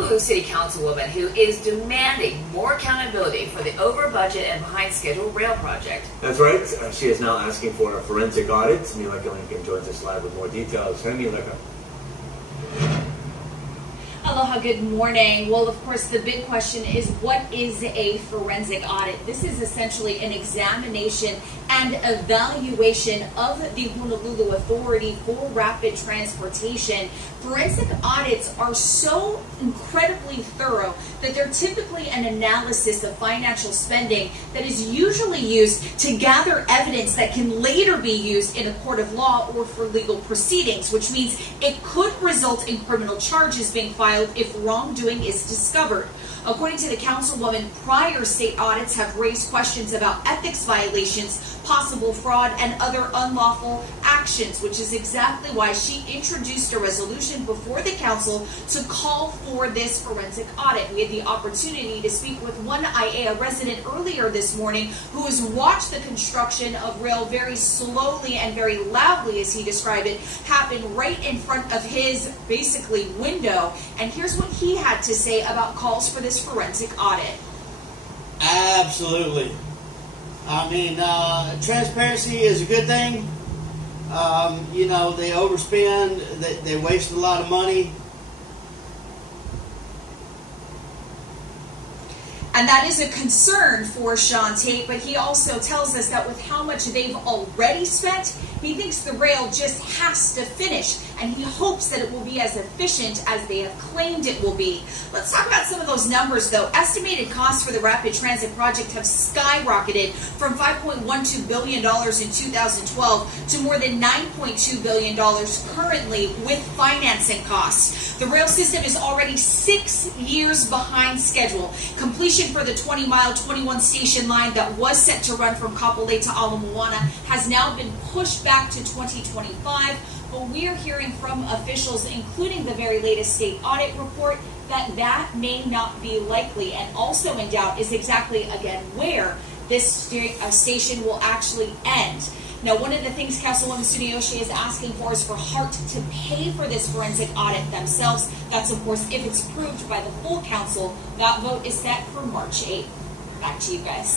Honolulu City Councilwoman who is demanding more accountability for the over-budget and behind-schedule rail project. That's right. She is now asking for a forensic audit. Milaka Lincoln joins us live with more details. Hi, Milaka. Aloha, good morning. Well, of course, the big question is, what is a forensic audit? This is essentially an examination and evaluation of the Honolulu Authority for Rapid Transportation. Forensic audits are so incredibly thorough that they're typically an analysis of financial spending that is usually used to gather evidence that can later be used in a court of law or for legal proceedings, which means it could result in criminal charges being filed if wrongdoing is discovered. According to the councilwoman, prior state audits have raised questions about ethics violations, possible fraud, and other unlawful actions, which is exactly why she introduced a resolution before the council to call for this forensic audit. We had the opportunity to speak with one IAEA resident earlier this morning who has watched the construction of rail very slowly and very loudly, as he described it, happen right in front of his basically window. And here's what he had to say about calls for this forensic audit. Absolutely. I mean, transparency is a good thing. You know, they overspend, they waste a lot of money. And that is a concern for Sean Tate, but he also tells us that with how much they've already spent, he thinks the rail just has to finish, and he hopes that it will be as efficient as they have claimed it will be. Let's talk about some of those numbers, though. Estimated costs for the Rapid Transit project have skyrocketed from $5.12 billion in 2012 to more than $9.2 billion currently with financing costs. The rail system is already 6 years behind schedule. Completion for the 20-mile, 21-station line that was set to run from Kapolei to Ala Moana has now been pushed back to 2025, but we're hearing from officials, including the very latest state audit report, that that may not be likely. And also in doubt is exactly, again, where this station will actually end. Now, one of the things Councilwoman Tsuneyoshi is asking for is for HART to pay for this forensic audit themselves. That's, of course, if it's approved by the full council. That vote is set for March 8th. Back to you guys.